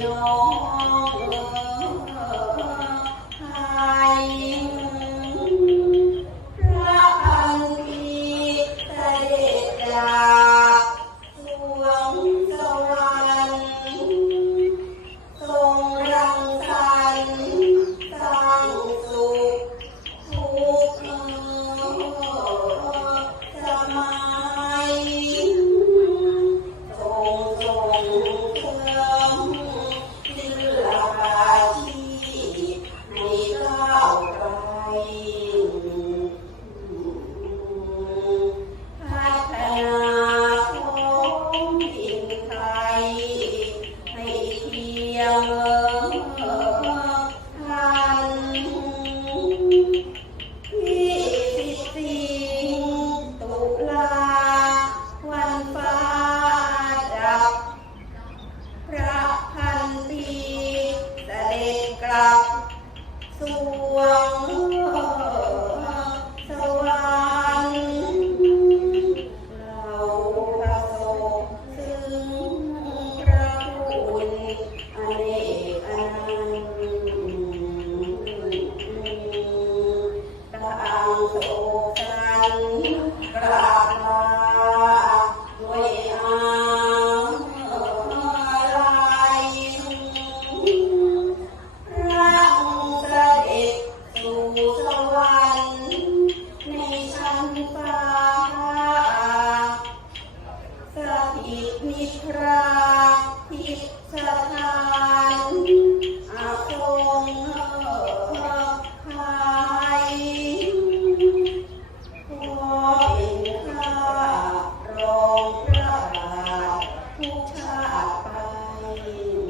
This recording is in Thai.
有 กลับสวง Bye.